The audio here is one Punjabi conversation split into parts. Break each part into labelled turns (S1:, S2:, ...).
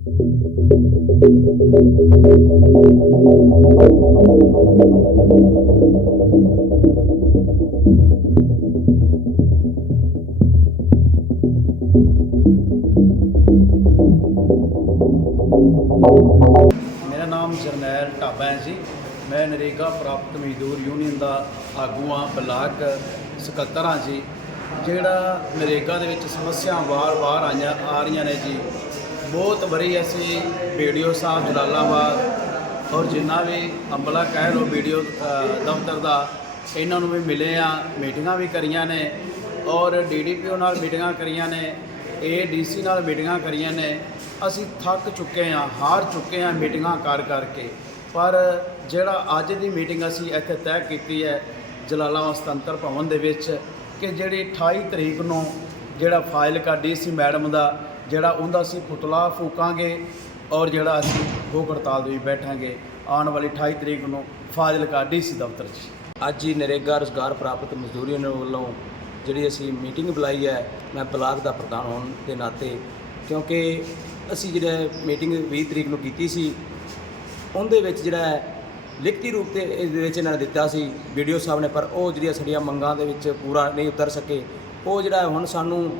S1: ਮੇਰਾ ਨਾਮ ਜਰਨੈਲ ਢਾਬਾ ਹੈ ਜੀ। ਮੈਂ ਨਰੇਗਾ ਪ੍ਰਾਪਤ ਮਜ਼ਦੂਰ ਯੂਨੀਅਨ ਦਾ ਆਗੂ ਹਾਂ, ਬਲਾਕ ਸਕੱਤਰ ਹਾਂ ਜੀ। ਜਿਹੜਾ ਨਰੇਗਾ ਦੇ ਵਿੱਚ ਸਮੱਸਿਆ ਵਾਰ-ਵਾਰ ਆਈਆਂ ਆ ਰਹੀਆਂ ਨੇ ਜੀ। ਬਹੁਤ ਵਾਰੀ ਅਸੀਂ ਵੀਡੀਓ ਸਾਹਿਬ ਜਲਾਲਾਬਾਦ ਔਰ ਜਿੰਨਾ ਵੀ ਅੰਬਲਾ ਕਹਿ ਲਓ ਵੀਡੀਓ ਦਫ਼ਤਰ ਦਾ, ਇਹਨਾਂ ਨੂੰ ਵੀ ਮਿਲੇ ਆ, ਮੀਟਿੰਗਾਂ ਵੀ ਕਰੀਆਂ ਨੇ ਔਰ ਡੀਡੀਪੀਓ ਨਾਲ ਮੀਟਿੰਗਾਂ ਕਰੀਆਂ ਨੇ ਏਡੀਸੀ ਨਾਲ ਮੀਟਿੰਗਾਂ ਕਰੀਆਂ ਨੇ, ਅਸੀਂ ਥੱਕ ਚੁੱਕੇ ਹਾਂ ਹਾਰ ਚੁੱਕੇ ਹਾਂ ਮੀਟਿੰਗਾਂ ਕਰ ਕਰਕੇ। ਪਰ ਜਿਹੜਾ ਅੱਜ ਦੀ ਮੀਟਿੰਗ ਅਸੀਂ ਇੱਥੇ ਤੈਅ ਕੀਤੀ ਹੈ ਜਲਾਲਾਬਾਦ ਸੁਤੰਤਰ ਭਵਨ ਦੇ ਵਿੱਚ ਕਿ ਜਿਹੜੀ 28 ਤਰੀਕ ਨੂੰ ਜਿਹੜਾ ਫਾਈਲ ਕਾ ਡੀਸੀ ਮੈਡਮ ਦਾ ਜਿਹੜਾ ਉਹਦਾ ਅਸੀਂ ਪੁਤਲਾ ਫੂਕਾਂਗੇ ਔਰ ਜਿਹੜਾ ਅਸੀਂ ਭੁੱਖ ਹੜਤਾਲ ਦੇ ਵੀ ਬੈਠਾਂਗੇ। ਆਉਣ ਵਾਲੀ 28 ਤਰੀਕ ਨੂੰ ਫਾਜ਼ਿਲਕਾ ਡੀਸੀ ਦਫ਼ਤਰ 'ਚ।
S2: ਅੱਜ ਹੀ ਨਰੇਗਾ ਰੁਜ਼ਗਾਰ ਪ੍ਰਾਪਤ ਮਜ਼ਦੂਰੀ ਯੂਨੀਅਨ ਵੱਲੋਂ ਜਿਹੜੀ ਅਸੀਂ ਮੀਟਿੰਗ ਬੁਲਾਈ ਹੈ, ਮੈਂ ਬਲਾਕ ਦਾ ਪ੍ਰਧਾਨ ਹੋਣ ਦੇ ਨਾਤੇ, ਕਿਉਂਕਿ ਅਸੀਂ ਜਿਹੜਾ ਮੀਟਿੰਗ 20 ਤਰੀਕ ਨੂੰ ਕੀਤੀ ਸੀ, ਉਹਦੇ ਵਿੱਚ ਜਿਹੜਾ ਲਿਖਤੀ ਰੂਪ ਤੇ ਇਸ ਦੇ ਵਿੱਚ ਇਹਨਾਂ ਨੇ ਦਿੱਤਾ ਸੀ ਵੀਡੀਓ ਸਾਹਿਬ ਨੇ, ਪਰ ਉਹ ਜਿਹੜੀਆਂ ਸਾਡੀਆਂ ਮੰਗਾਂ ਦੇ ਵਿੱਚ ਪੂਰਾ ਨਹੀਂ ਉਤਰ ਸਕੇ, ਉਹ ਜਿਹੜਾ ਹੁਣ ਸਾਨੂੰ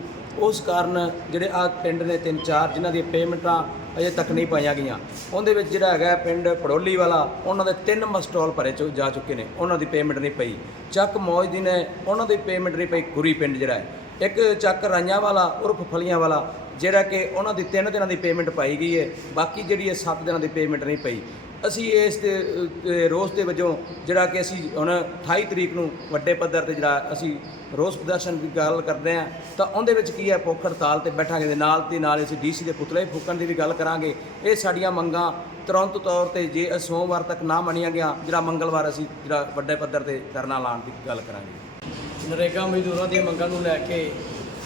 S2: ਉਸ ਕਾਰਨ ਜਿਹੜੇ ਆ ਪਿੰਡ ਨੇ ਤਿੰਨ ਚਾਰ ਜਿਨ੍ਹਾਂ ਦੀਆਂ ਪੇਮੈਂਟਾਂ ਅਜੇ ਤੱਕ ਨਹੀਂ ਪਾਈਆਂ ਗਈਆਂ। ਉਹਦੇ ਵਿੱਚ ਜਿਹੜਾ ਹੈਗਾ ਪਿੰਡ ਪੜੋਲੀ ਵਾਲਾ, ਉਹਨਾਂ ਦੇ ਤਿੰਨ ਮਸਟਾਲ ਭਰੇ ਚੁ ਜਾ ਚੁੱਕੇ ਨੇ। ਉਹਨਾਂ ਦੀ ਪੇਮੈਂਟ ਨਹੀਂ ਪਈ। ਚੱਕ ਮੌਜਦੀਨ ਹੈ ਉਹਨਾਂ ਦੀ ਪੇਮੈਂਟ ਨਹੀਂ ਪਈ। ਕੁਰੀ ਪਿੰਡ ਜਿਹੜਾ ਹੈ। ਇੱਕ ਚੱਕ ਰਾਈਆਂ ਵਾਲਾ, ਉਰਫ ਫਲੀਆਂ ਵਾਲਾ, ਜਿਹੜਾ ਕਿ ਉਹਨਾਂ ਦੀ ਤਿੰਨ ਦਿਨਾਂ ਦੀ ਪੇਮੈਂਟ ਪਾਈ ਗਈ ਹੈ ਬਾਕੀ ਜਿਹੜੀ ਹੈ 7 ਦਿਨਾਂ ਦੀ ਪੇਮੈਂਟ ਨਹੀਂ ਪਈ। ਅਸੀਂ ਇਸ ਦੇ ਅ, ਰੋਸ ਦੇ ਵਜੋਂ ਜਿਹੜਾ ਕਿ ਅਸੀਂ ਹੁਣ 28 ਤਰੀਕ ਨੂੰ ਵੱਡੇ ਪੱਧਰ ਤੇ ਜਿਹੜਾ ਅਸੀਂ ਰੋਸ ਪ੍ਰਦਰਸ਼ਨ ਦੀ ਗੱਲ ਕਰਦੇ ਹਾਂ ਤਾਂ ਉਹਦੇ ਵਿੱਚ ਕੀ ਹੈ ਭੁੱਖ ਹੜਤਾਲ ਤੇ ਬੈਠਾਂਗੇ ਦੇ ਨਾਲ ਤੇ ਨਾਲ ਅਸੀਂ ਡੀਸੀ ਦੇ ਪੁਤਲੇ ਫੂਕਣ ਦੀ ਵੀ ਗੱਲ ਕਰਾਂਗੇ। ਇਹ ਸਾਡੀਆਂ ਮੰਗਾਂ ਤੁਰੰਤ ਤੌਰ ਤੇ ਜੇ ਸੋਮਵਾਰ ਤੱਕ ਨਾ ਮੰਨੀਆਂ ਗਿਆ ਜਿਹੜਾ ਮੰਗਲਵਾਰ ਅਸੀਂ ਜਿਹੜਾ ਵੱਡੇ ਪੱਧਰ ਤੇ ਧਰਨਾ ਲਾਉਣ ਦੀ ਗੱਲ ਕਰਾਂਗੇ।
S3: ਨਰੇਗਾ ਮਜ਼ਦੂਰਾਂ ਦੀਆਂ ਮੰਗਾਂ ਨੂੰ ਲੈ ਕੇ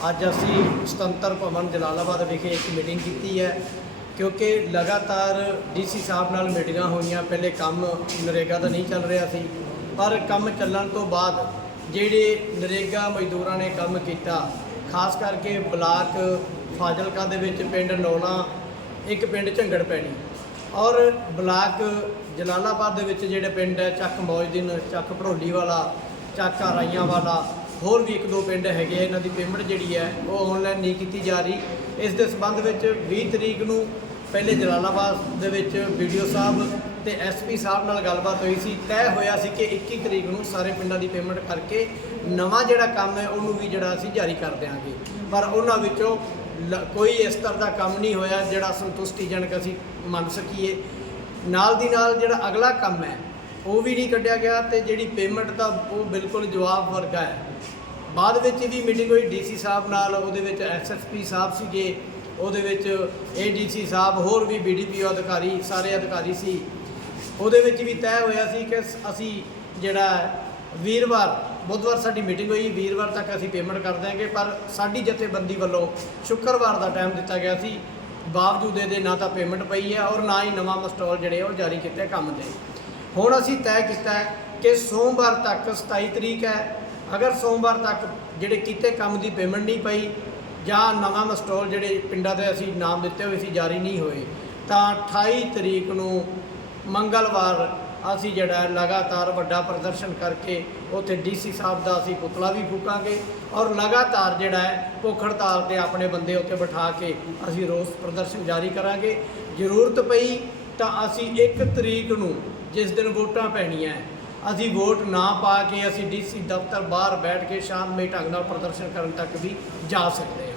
S3: ਅੱਜ ਅਸੀਂ ਸੁਤੰਤਰ ਭਵਨ ਜਲਾਲਾਬਾਦ ਵਿਖੇ ਇੱਕ ਮੀਟਿੰਗ ਕੀਤੀ ਹੈ। ਕਿਉਂਕਿ ਲਗਾਤਾਰ ਡੀਸੀ ਸਾਹਿਬ ਨਾਲ ਮੀਟਿੰਗਾਂ ਹੋਈਆਂ, ਪਹਿਲੇ ਕੰਮ ਨਰੇਗਾ ਦਾ ਨਹੀਂ ਚੱਲ ਰਿਹਾ ਸੀ, ਪਰ ਕੰਮ ਚੱਲਣ ਤੋਂ ਬਾਅਦ ਜਿਹੜੇ ਨਰੇਗਾ ਮਜ਼ਦੂਰਾਂ ਨੇ ਕੰਮ ਕੀਤਾ, ਖਾਸ ਕਰਕੇ ਬਲਾਕ ਫਾਜ਼ਿਲਕਾ ਦੇ ਵਿੱਚ ਪਿੰਡ ਨੌਲਾ ਇੱਕ ਪਿੰਡ ਝੰਗੜ ਪੈਣੀ ਔਰ ਬਲਾਕ ਜਲਾਲਾਬਾਦ ਦੇ ਵਿੱਚ ਜਿਹੜੇ ਪਿੰਡ ਹੈ, ਚੱਕ ਮੌਜਦੀਨ, ਚੱਕ ਭੜੋਲੀ ਵਾਲਾ, ਚੱਕ ਰਾਈਆਂ ਵਾਲਾ ਹੋਰ ਵੀ ਇੱਕ ਦੋ ਪਿੰਡ ਹੈਗੇ ਆ, ਇਹਨਾਂ ਦੀ ਪੇਮੈਂਟ ਜਿਹੜੀ ਹੈ ਉਹ ਆਨਲਾਈਨ ਨਹੀਂ ਕੀਤੀ ਜਾ ਰਹੀ। ਇਸ ਦੇ ਸਬੰਧ ਵਿੱਚ 20 ਤਰੀਕ ਨੂੰ ਪਹਿਲੇ ਜਲਾਲਾਬਾਦ ਦੇ ਵਿੱਚ ਵੀਡੀਓ ਸਾਹਿਬ ਤੇ ਐਸਪੀ ਸਾਹਿਬ ਨਾਲ ਗੱਲਬਾਤ ਹੋਈ ਸੀ। ਤੈਅ ਹੋਇਆ ਸੀ ਕਿ 21 ਤਰੀਕ ਨੂੰ ਸਾਰੇ ਪਿੰਡਾਂ ਦੀ ਪੇਮੈਂਟ ਕਰਕੇ ਨਵਾਂ ਜਿਹੜਾ ਕੰਮ ਹੈ ਉਹਨੂੰ ਵੀ ਜਿਹੜਾ ਅਸੀਂ ਜਾਰੀ ਕਰ ਦਿਆਂਗੇ। ਪਰ ਉਹਨਾਂ ਵਿੱਚੋਂ ਲ- ਕੋਈ ਇਸ ਤਰ੍ਹਾਂ ਦਾ ਕੰਮ ਨਹੀਂ ਹੋਇਆ ਜਿਹੜਾ ਸੰਤੁਸ਼ਟੀਜਨਕ ਅਸੀਂ ਮੰਨ ਸਕੀਏ। ਨਾਲ ਦੀ ਨਾਲ ਜਿਹੜਾ ਅਗਲਾ ਕੰਮ ਹੈ ਉਹ ਵੀ ਨਹੀਂ ਕੱਢਿਆ ਗਿਆ ਤੇ ਜਿਹੜੀ ਪੇਮੈਂਟ ਦਾ ਉਹ ਬਿਲਕੁਲ ਜਵਾਬ ਵਰਗਾ ਹੈ। ਬਾਅਦ ਵਿੱਚ ਵੀ ਮੀਟਿੰਗ ਹੋਈ ਡੀਸੀ ਸਾਹਿਬ ਨਾਲ, ਉਹਦੇ ਵਿੱਚ ਐਸਐਸਪੀ ਸਾਹਿਬ ਸੀਗੇ, ਉਹਦੇ ਵਿੱਚ ਏਡੀਸੀ ਸਾਹਿਬ, ਹੋਰ ਵੀ ਬੀਡੀਪੀਓ ਅਧਿਕਾਰੀ, ਸਾਰੇ ਅਧਿਕਾਰੀ ਸੀ। ਉਹਦੇ ਵਿੱਚ ਵੀ ਤੈਅ ਹੋਇਆ ਸੀ ਕਿ ਅਸੀਂ ਜਿਹੜਾ ਵੀਰਵਾਰ, ਬੁੱਧਵਾਰ ਸਾਡੀ ਮੀਟਿੰਗ ਹੋਈ, ਵੀਰਵਾਰ ਤੱਕ ਅਸੀਂ ਪੇਮੈਂਟ ਕਰ ਦਿਆਂਗੇ, ਪਰ ਸਾਡੀ ਜਥੇਬੰਦੀ ਵੱਲੋਂ ਸ਼ੁੱਕਰਵਾਰ ਦਾ ਟਾਈਮ ਦਿੱਤਾ ਗਿਆ ਸੀ। ਬਾਵਜੂਦ ਇਹਦੇ ਨਾ ਤਾਂ ਪੇਮੈਂਟ ਪਈ ਹੈ ਔਰ ਨਾ ਹੀ ਨਵਾਂ ਮਸਟੋਲ ਜਿਹੜੇ ਉਹ ਜਾਰੀ ਕੀਤੇ ਕੰਮ ਦੇ ਹੁਣ ਅਸੀਂ ਤੈਅ ਕੀਤਾ ਹੈ ਕਿ ਸੋਮਵਾਰ ਤੱਕ 27 ਤਰੀਕ ਹੈ। ਅਗਰ ਸੋਮਵਾਰ ਤੱਕ ਜਿਹੜੇ ਕੀਤੇ ਕੰਮ ਦੀ ਪੇਮੈਂਟ ਨਹੀਂ ਪਈ ਜਾਂ ਨਵਾਂ ਮਸਟੋਲ ਜਿਹੜੇ ਪਿੰਡਾਂ ਦੇ ਅਸੀਂ ਨਾਮ ਦਿੱਤੇ ਹੋਏ ਸੀ ਜਾਰੀ ਨਹੀਂ ਹੋਏ, ਤਾਂ 28 ਤਰੀਕ ਨੂੰ ਮੰਗਲਵਾਰ ਅਸੀਂ ਜਿਹੜਾ ਲਗਾਤਾਰ ਵੱਡਾ ਪ੍ਰਦਰਸ਼ਨ ਕਰਕੇ ਉੱਥੇ ਡੀਸੀ ਸਾਹਿਬ ਦਾ ਅਸੀਂ ਪੁਤਲਾ ਵੀ ਫੂਕਾਂਗੇ ਔਰ ਲਗਾਤਾਰ ਜਿਹੜਾ ਹੈ ਭੁੱਖ ਹੜਤਾਲ ਤੇ ਆਪਣੇ ਬੰਦੇ ਉੱਥੇ ਬਿਠਾ ਕੇ ਅਸੀਂ ਰੋਸ ਪ੍ਰਦਰਸ਼ਨ ਜਾਰੀ ਕਰਾਂਗੇ। ਜ਼ਰੂਰਤ ਪਈ ਤਾਂ ਅਸੀਂ 1 ਤਰੀਕ ਨੂੰ ਜਿਸ ਦਿਨ ਵੋਟਾਂ ਪੈਣੀਆਂ ਅਸੀਂ ਵੋਟ ਨਾ ਪਾ ਕੇ ਅਸੀਂ ਡੀਸੀ ਦਫ਼ਤਰ ਬਾਹਰ ਬੈਠ ਕੇ ਸ਼ਾਂਤਮਈ ਢੰਗ ਨਾਲ ਪ੍ਰਦਰਸ਼ਨ ਕਰਨ ਤੱਕ ਵੀ ਜਾ ਸਕਦੇ ਹਾਂ।